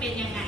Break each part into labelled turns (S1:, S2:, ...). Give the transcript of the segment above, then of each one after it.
S1: เป็นยังไง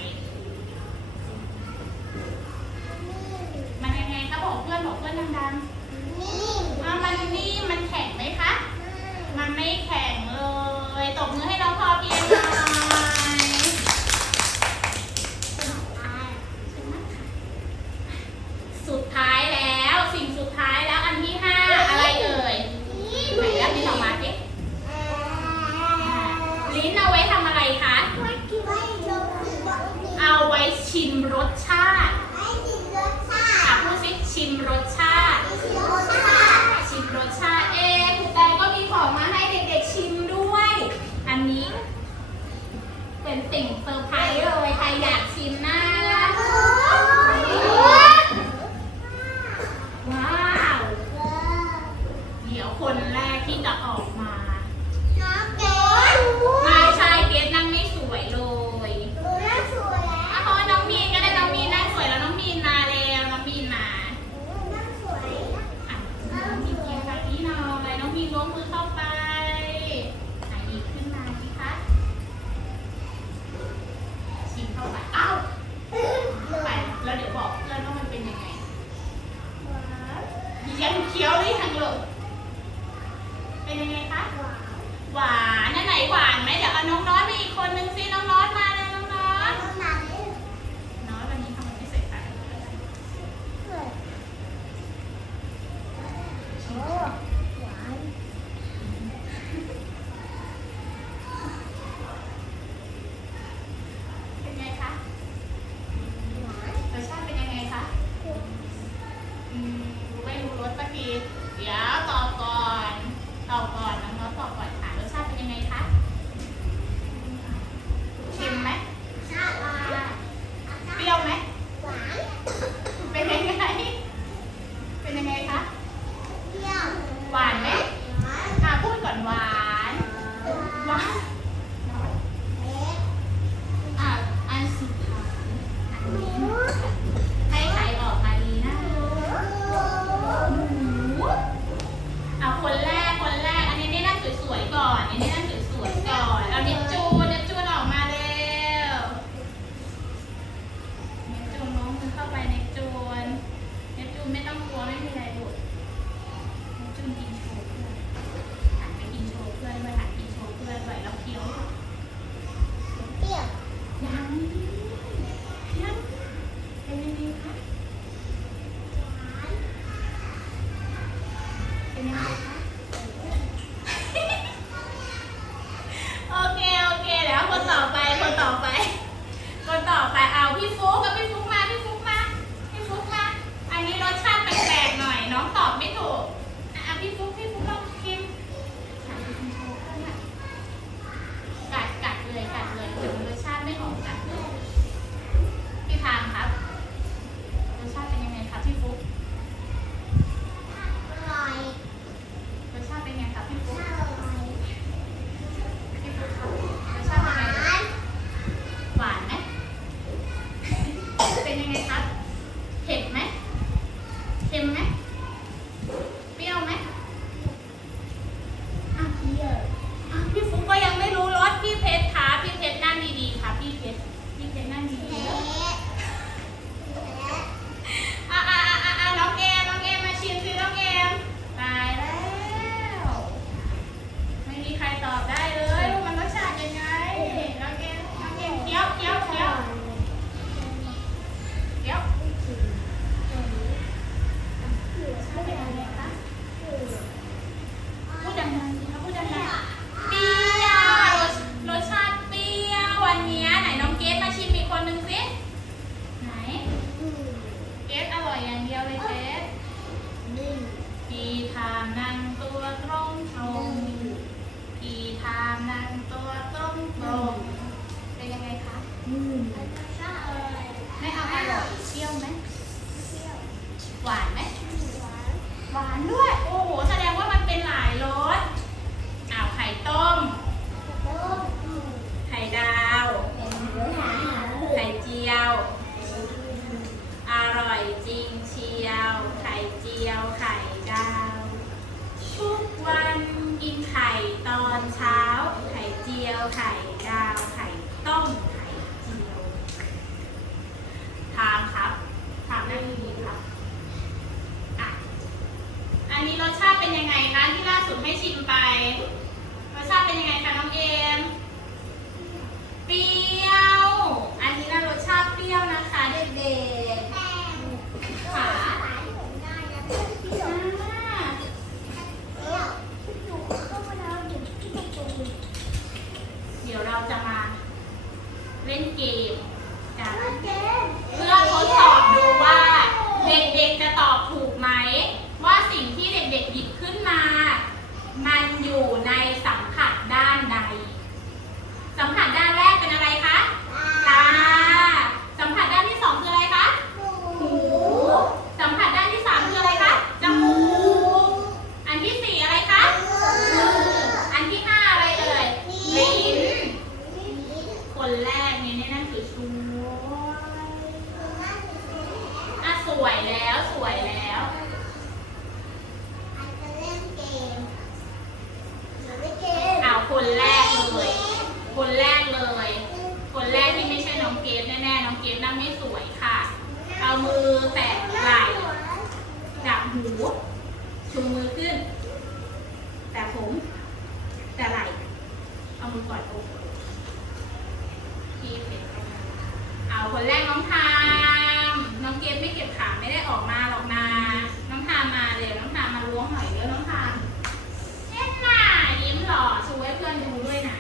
S1: เป็นยังไงคะที่ล่าสุดให้ชิมไปรสชาติเป็นยังไงคะน้องเอมเปรี้ยว อันนี้นะรสชาติเปรี้ยวนะคะ เด็กๆค่ะเดี๋ยวเราจะมาเล่นเกม นี้น่นั่นคืออะสวยแล้วสวยแล้วเอาคนแรกเลย คนแรกเลย คนแรกที่ไม่ใช่น้องเกฟแน่ๆน้องเกฟนั่งไม่สวยค่ะ เอามือแตะไหล่จับหูชูมือขึ้น แต่ผม แต่ไหล่เอามือกอดอกาวคนแรกน้องทาม น้องเกดไม่เก็บขามไม่ได้ออกมาหรอกนะ น้องทามมาเดี๋ยวน้องทามมาล้วงหน่อยเร็วน้องทามเอ็นน่ายิ้มหล่อชูให้เพื่อนดูด้วยนะ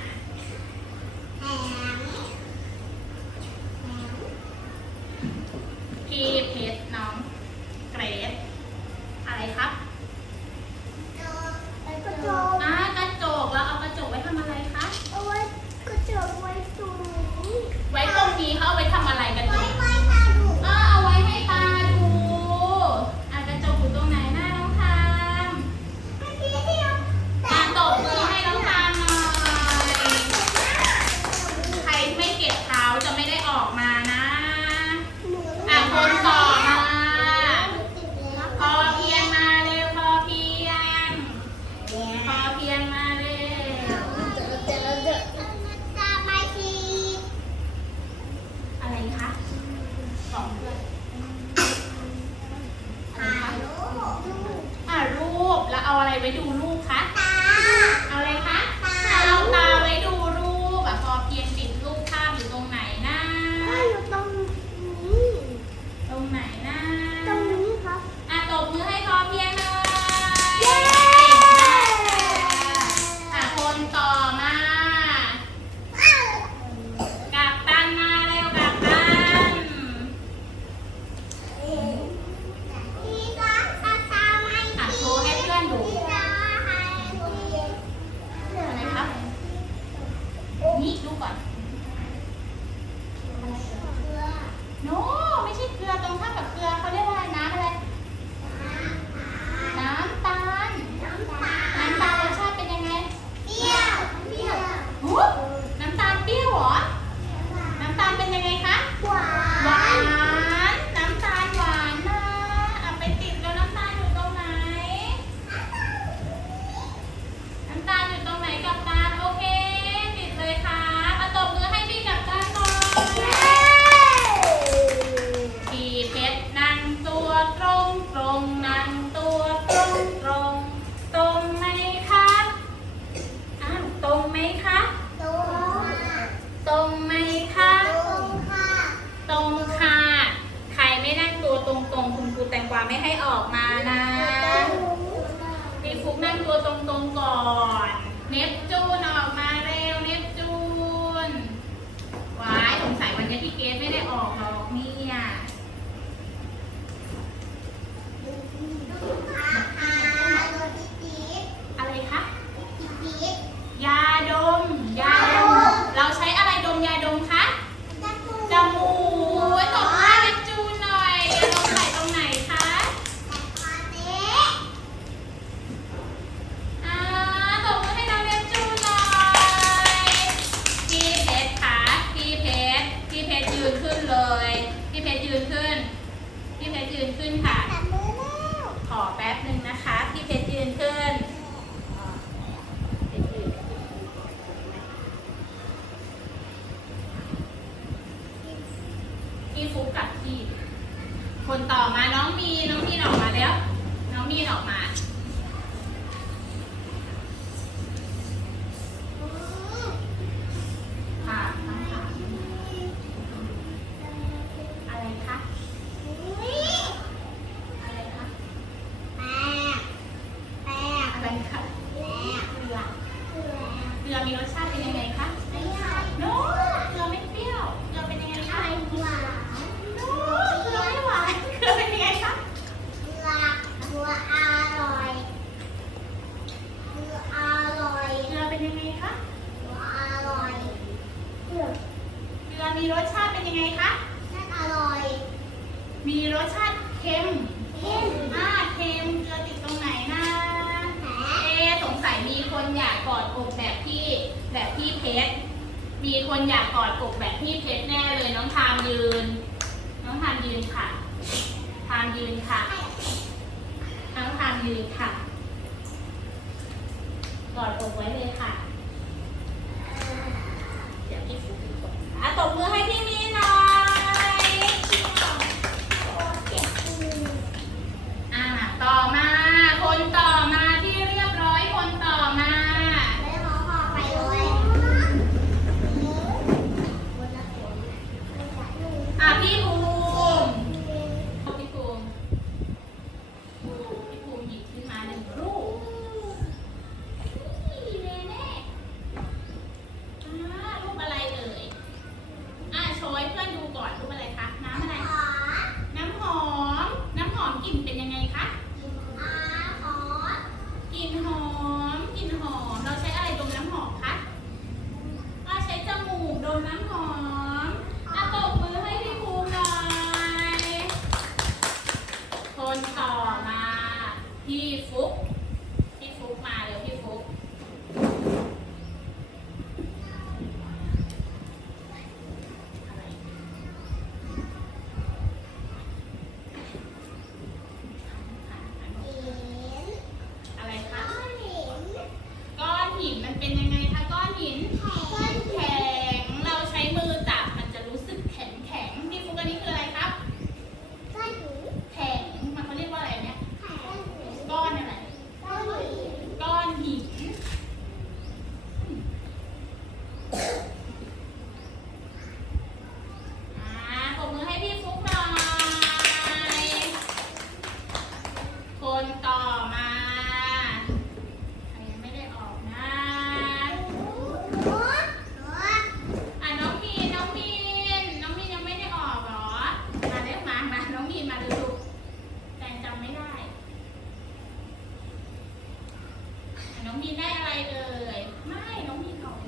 S1: น้องมีนได้อะไรเลยไม่ น้องมีนออก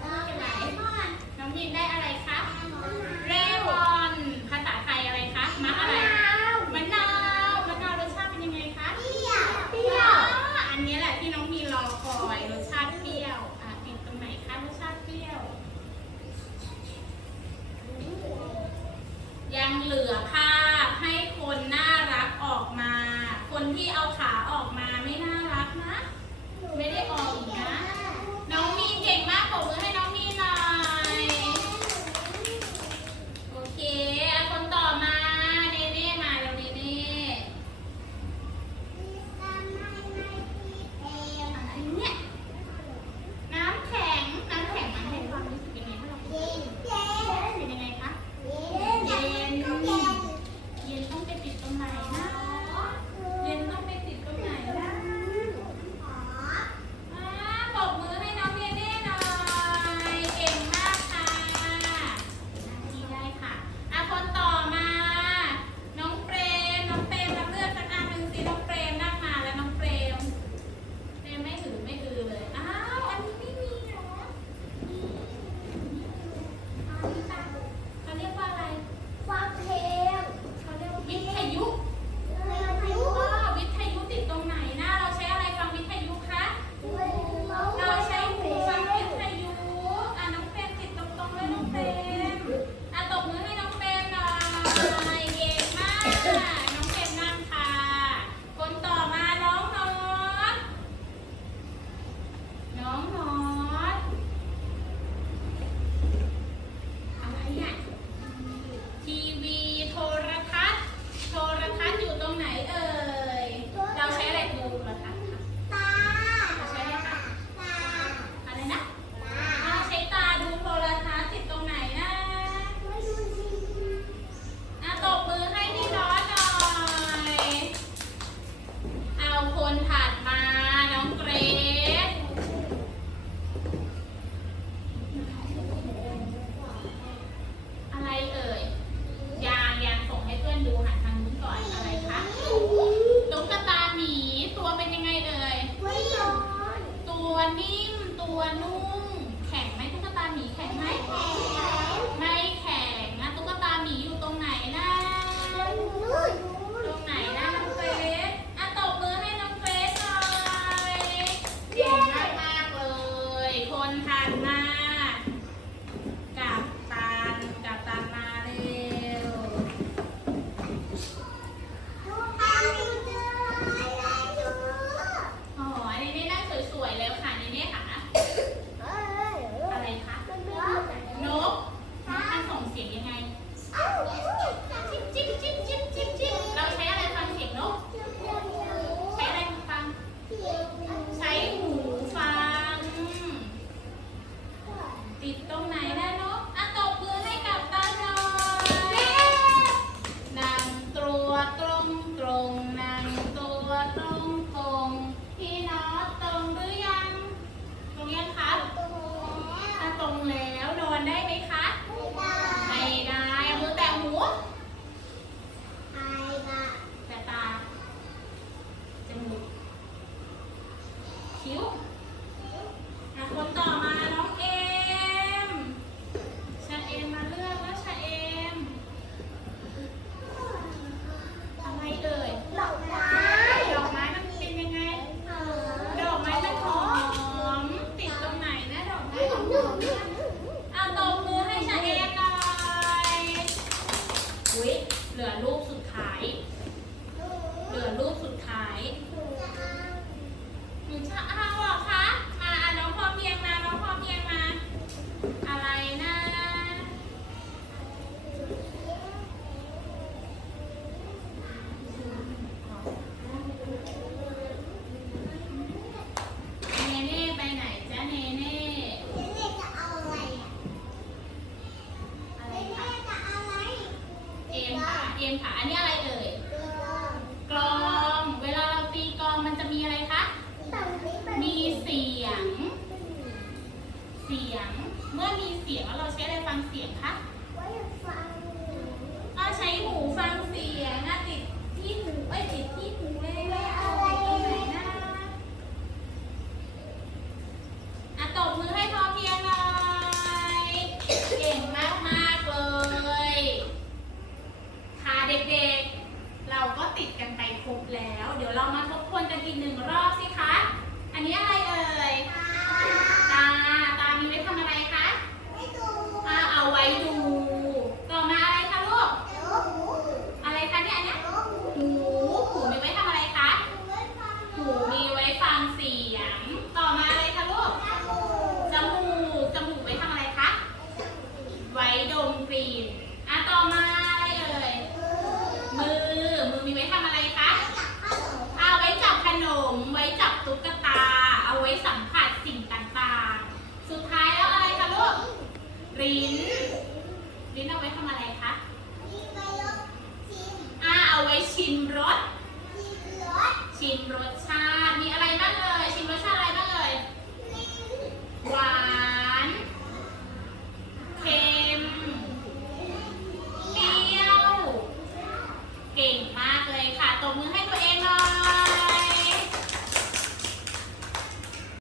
S1: แล้วไม่เป็นไรน้องมีนได้อะไรครับ